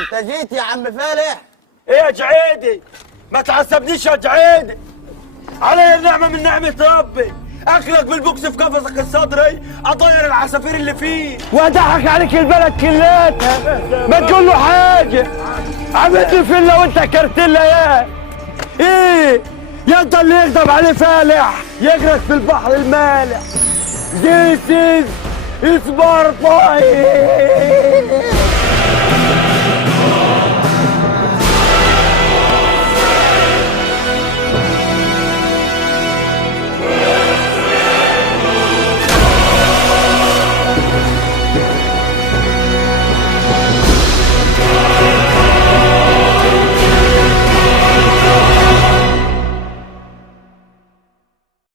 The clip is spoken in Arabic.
انت جيت يا عم فالح؟ ايه يا جعيدي؟ ما تعصبنيش يا جعيدي، علي النعمة من نعمة ربي، اكلك بالبوكس في قفصك الصدري، اطير العصافير اللي فيه، وضحك عليك البلد كلها. ما تقول له حاجة، عملت فيلا وانت كرتلة يا ايه؟ يا انت اللي يغضب عليه فالح يغرق في البحر المالح. This is Sparta.